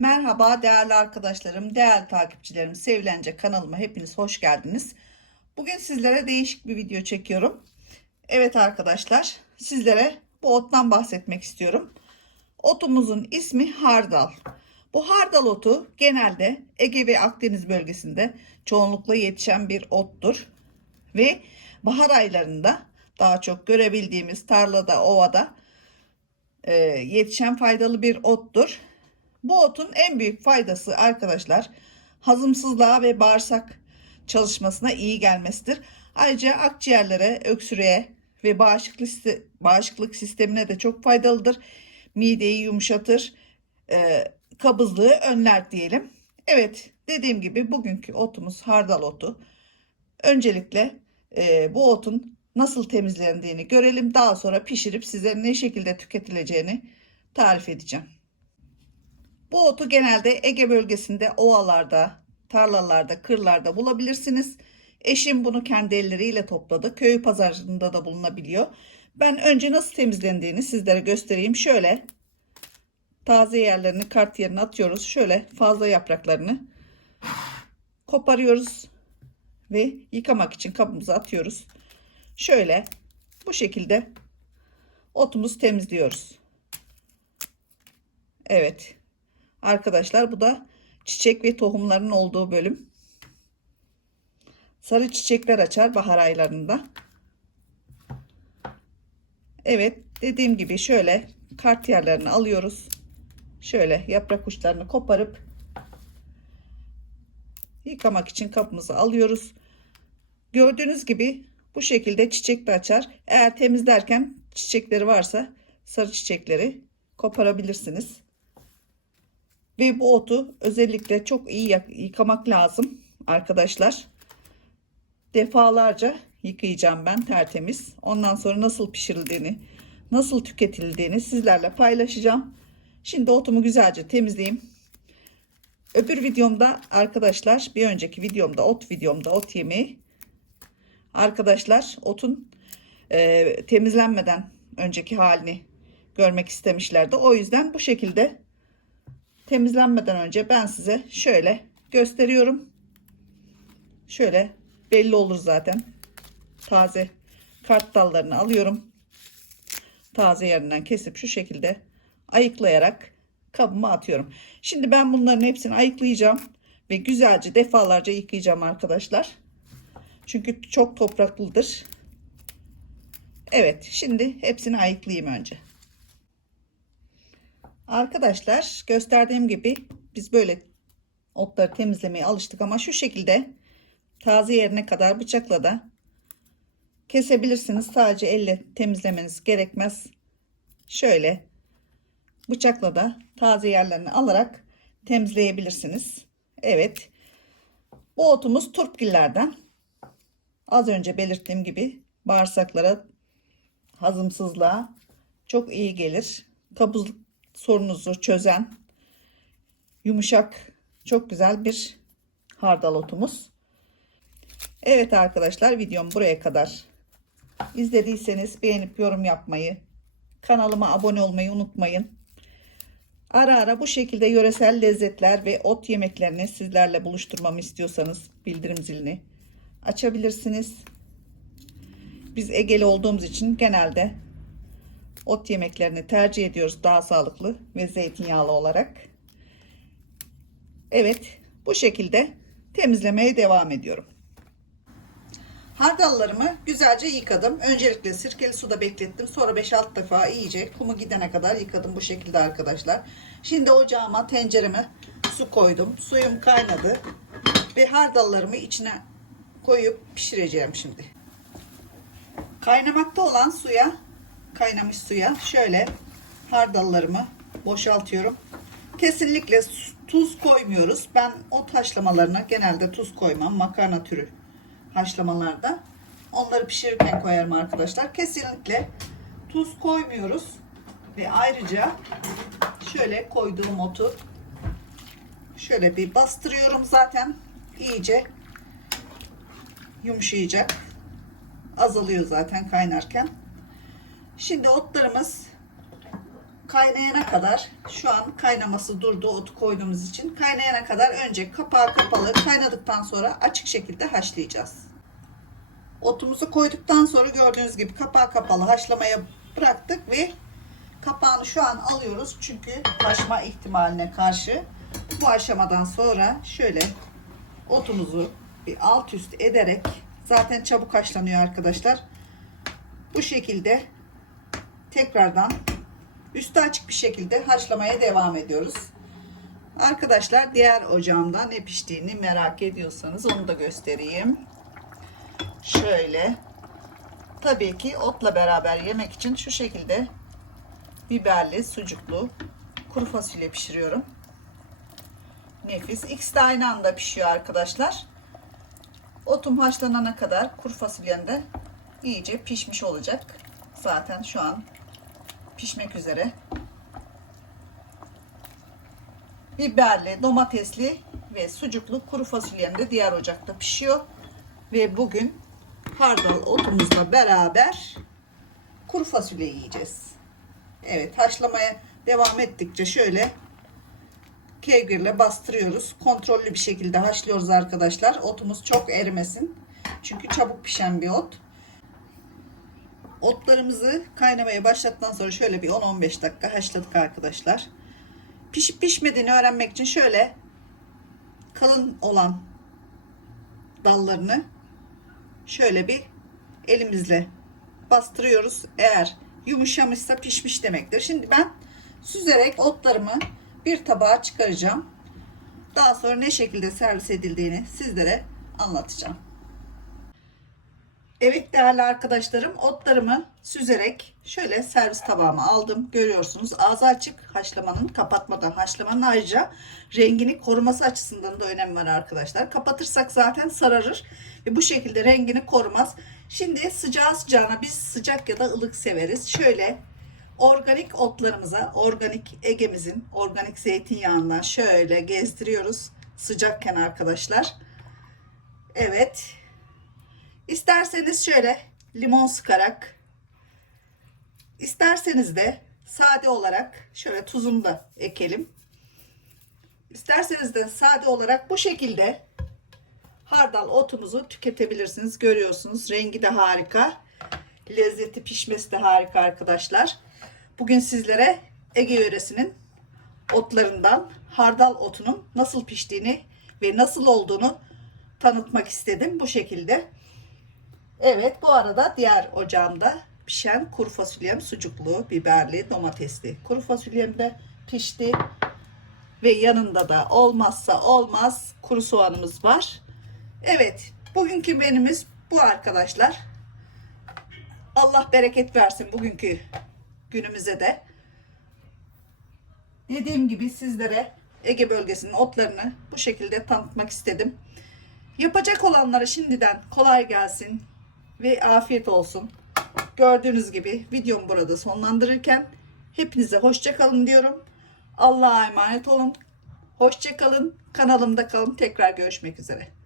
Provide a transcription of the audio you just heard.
Merhaba değerli arkadaşlarım, değerli takipçilerim, Sevilence kanalıma hepiniz hoş geldiniz. Bugün sizlere değişik bir video çekiyorum. Evet arkadaşlar, sizlere bu ottan bahsetmek istiyorum. Otumuzun ismi hardal. Bu hardal otu genelde Ege ve Akdeniz bölgesinde çoğunlukla yetişen bir ottur. Ve bahar aylarında daha çok görebildiğimiz tarlada, ovada e, yetişen faydalı bir ottur. Bu otun en büyük faydası arkadaşlar hazımsızlığa ve bağırsak çalışmasına iyi gelmesidir. Ayrıca akciğerlere, öksürüğe ve bağışıklık, sistemine de çok faydalıdır. Mideyi yumuşatır, e, kabızlığı önler diyelim. Evet dediğim gibi bugünkü otumuz hardal otu. Öncelikle e, bu otun nasıl temizlendiğini görelim. Daha sonra pişirip size ne şekilde tüketileceğini tarif edeceğim. Bu otu genelde Ege bölgesinde ovalarda, tarlalarda, kırlarda bulabilirsiniz. Eşim bunu kendi elleriyle topladı. Köy pazarında da bulunabiliyor. Ben önce nasıl temizlendiğini sizlere göstereyim. Şöyle taze yerlerini kart yerine atıyoruz. Şöyle fazla yapraklarını koparıyoruz ve yıkamak için kabımıza atıyoruz. Şöyle bu şekilde otumuzu temizliyoruz. Evet. Arkadaşlar bu da çiçek ve tohumların olduğu bölüm. Sarı çiçekler açar bahar aylarında. Evet dediğim gibi şöyle kart yerlerini alıyoruz. Şöyle yaprak uçlarını koparıp yıkamak için kapımıza alıyoruz. Gördüğünüz gibi bu şekilde çiçek de açar. Eğer temizlerken çiçekleri varsa sarı çiçekleri koparabilirsiniz. Ve bu otu özellikle çok iyi yıkamak lazım arkadaşlar. Defalarca yıkayacağım ben tertemiz. Ondan sonra nasıl pişirildiğini, nasıl tüketildiğini sizlerle paylaşacağım. Şimdi otumu güzelce temizleyeyim. Öbür videomda arkadaşlar bir önceki videomda ot videomda ot yemeği arkadaşlar otun e, temizlenmeden önceki halini görmek istemişlerdi. O yüzden bu şekilde temizlenmeden önce ben size şöyle gösteriyorum. Şöyle belli olur zaten. Taze kart dallarını alıyorum. Taze yerinden kesip şu şekilde ayıklayarak kabıma atıyorum. Şimdi ben bunların hepsini ayıklayacağım ve güzelce defalarca yıkayacağım arkadaşlar. Çünkü çok topraklıdır. Evet, şimdi hepsini ayıklayayım önce. Arkadaşlar gösterdiğim gibi biz böyle otları temizlemeye alıştık ama şu şekilde taze yerine kadar bıçakla da kesebilirsiniz. Sadece elle temizlemeniz gerekmez. Şöyle bıçakla da taze yerlerini alarak temizleyebilirsiniz. Evet. Bu otumuz turpgillerden. Az önce belirttiğim gibi bağırsaklara hazımsızlığa çok iyi gelir. Kabızlık sorununuzu çözen yumuşak çok güzel bir hardal otumuz. Evet arkadaşlar videom buraya kadar. İzlediyseniz beğenip yorum yapmayı, kanalıma abone olmayı unutmayın. Ara ara bu şekilde yöresel lezzetler ve ot yemeklerini sizlerle buluşturmamı istiyorsanız bildirim zilini açabilirsiniz. Biz Egeli olduğumuz için genelde ot yemeklerini tercih ediyoruz daha sağlıklı ve zeytinyağlı olarak. Evet bu şekilde temizlemeye devam ediyorum. Hardallarımı güzelce yıkadım. Öncelikle sirkeli suda beklettim. Sonra 5-6 defa iyice kumu gidene kadar yıkadım bu şekilde arkadaşlar. Şimdi ocağıma tencereme su koydum. Suyum kaynadı. Ve hardallarımı içine koyup pişireceğim şimdi. Kaynamakta olan suya kaynamış suya şöyle hardallarımı boşaltıyorum. Kesinlikle tuz koymuyoruz. Ben ot haşlamalarına genelde tuz koymam. Makarna türü haşlamalarda. Onları pişirirken koyarım arkadaşlar. Kesinlikle tuz koymuyoruz. Ve ayrıca şöyle koyduğum otu şöyle bir bastırıyorum zaten iyice yumuşayacak. Azalıyor zaten kaynarken. Şimdi otlarımız kaynayana kadar şu an kaynaması durdu otu koyduğumuz için kaynayana kadar önce kapağı kapalı kaynadıktan sonra açık şekilde haşlayacağız. Otumuzu koyduktan sonra gördüğünüz gibi kapağı kapalı haşlamaya bıraktık ve kapağını şu an alıyoruz çünkü taşma ihtimaline karşı bu aşamadan sonra şöyle otumuzu bir alt üst ederek zaten çabuk haşlanıyor arkadaşlar. Bu şekilde tekrardan üstü açık bir şekilde haşlamaya devam ediyoruz. Arkadaşlar diğer ocağımda ne piştiğini merak ediyorsanız onu da göstereyim. Şöyle. Tabii ki otla beraber yemek için şu şekilde biberli, sucuklu kuru fasulye pişiriyorum. Nefis. İkisi de aynı anda pişiyor arkadaşlar. Otum haşlanana kadar kuru fasulyen de iyice pişmiş olacak. Zaten şu an pişmek üzere. Biberli, domatesli ve sucuklu kuru fasulyem de diğer ocakta pişiyor. Ve bugün hardal otumuzla beraber kuru fasulye yiyeceğiz. Evet haşlamaya devam ettikçe şöyle kevgirle bastırıyoruz. Kontrollü bir şekilde haşlıyoruz arkadaşlar. Otumuz çok erimesin. Çünkü çabuk pişen bir ot. Otlarımızı kaynamaya başlattıktan sonra şöyle bir 10-15 dakika haşladık arkadaşlar. Pişip pişmediğini öğrenmek için şöyle kalın olan dallarını şöyle bir elimizle bastırıyoruz. Eğer yumuşamışsa pişmiş demektir. Şimdi ben süzerek otlarımı bir tabağa çıkaracağım. Daha sonra ne şekilde servis edildiğini sizlere anlatacağım. Evet değerli arkadaşlarım otlarımı süzerek şöyle servis tabağıma aldım. Görüyorsunuz ağzı açık haşlamanın kapatmadan haşlamanın ayrıca rengini koruması açısından da önem var arkadaşlar. Kapatırsak zaten sararır ve bu şekilde rengini korumaz. Şimdi sıcağı sıcağına biz sıcak ya da ılık severiz. Şöyle organik otlarımıza organik Ege'mizin organik zeytinyağından şöyle gezdiriyoruz sıcakken arkadaşlar. Evet İsterseniz şöyle limon sıkarak, isterseniz de sade olarak şöyle tuzunu da ekelim. İsterseniz de sade olarak bu şekilde hardal otumuzu tüketebilirsiniz. Görüyorsunuz rengi de harika. Lezzeti pişmesi de harika arkadaşlar. Bugün sizlere Ege yöresinin otlarından hardal otunun nasıl piştiğini ve nasıl olduğunu tanıtmak istedim bu şekilde. Evet bu arada diğer ocağımda pişen kuru fasulyem sucuklu, biberli, domatesli. Kuru fasulyem de pişti. Ve yanında da olmazsa olmaz kuru soğanımız var. Evet bugünkü menümüz bu arkadaşlar. Allah bereket versin bugünkü günümüze de. Dediğim gibi sizlere Ege bölgesinin otlarını bu şekilde tanıtmak istedim. Yapacak olanlara şimdiden kolay gelsin ve afiyet olsun. Gördüğünüz gibi videomu burada sonlandırırken hepinize hoşça kalın diyorum. Allah'a emanet olun. Hoşça kalın. Kanalımda kalın. Tekrar görüşmek üzere.